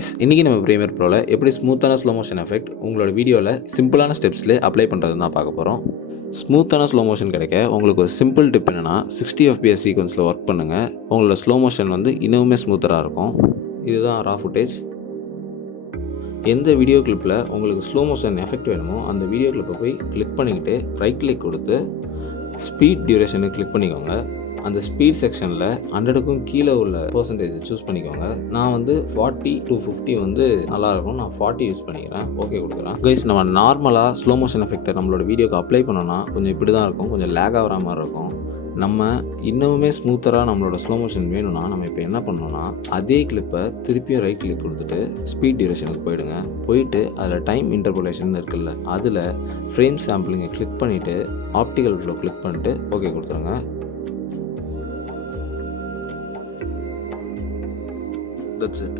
Guys, இன்றைக்கி நம்ம premier ப்ரோவில் எப்படி ஸ்மூத்தான ஸ்லோ மோஷன் எஃபெக்ட் உங்களோட வீடியோவில் சிம்பிளான ஸ்டெப்ஸ்லேயே அப்ளை பண்ணுறது தான் பார்க்க போகிறோம். ஸ்மூத்தான ஸ்லோ மோஷன் கிடைக்க உங்களுக்கு ஒரு சிம்பிள் டிப் என்னென்னா 60 fps சீக்வன்ஸில் ஒர்க் பண்ணுங்கள். உங்களோட ஸ்லோ மோஷன் இன்னுமே ஸ்மூத்தராக இருக்கும். இதுதான் ரா ஃபுட்டேஜ். எந்த வீடியோ கிளிப்பில் உங்களுக்கு ஸ்லோ மோஷன் எஃபெக்ட் வேணுமோ அந்த வீடியோ கிளிப்பை போய் கிளிக் பண்ணிக்கிட்டு ரைட் கிளிக் கொடுத்து ஸ்பீட் டியூரேஷனை கிளிக் பண்ணிக்கோங்க. அந்த ஸ்பீட் செக்ஷனில் 100க்கும் கீழே உள்ள பர்சன்டேஜ் சூஸ் பண்ணிக்கோங்க. நான் 40 to 50 நல்லாயிருக்கும். நான் 40 யூஸ் பண்ணிக்கிறேன். ஓகே கொடுக்குறேன். கைஸ், நம்ம நார்மலாக ஸ்லோ மோஷன் எஃபெக்டை நம்மளோட வீடியோக்கு அப்ளை பண்ணோன்னா கொஞ்சம் இப்படி தான் இருக்கும், கொஞ்சம் லேக் ஆகிற மாதிரி இருக்கும். நம்ம இன்னுமே ஸ்மூத்தராக நம்மளோட ஸ்லோ மோஷன் வேணும்னா நம்ம இப்போ என்ன பண்ணோன்னா அதே கிளிப்பை திருப்பியும் ரைட் கிளிக் கொடுத்துட்டு ஸ்பீட் டியூரேஷனுக்கு போயிடுங்க. போயிட்டு அதில் டைம் இன்டர்போலேஷன் இருக்குல்ல, அதில் ஃப்ரேம் சாம்பிளிங்கை கிளிக் பண்ணிவிட்டு ஆப்டிக்கல் ஃப்ளோ கிளிக் பண்ணிட்டு ஓகே கொடுத்துருங்க. That's it.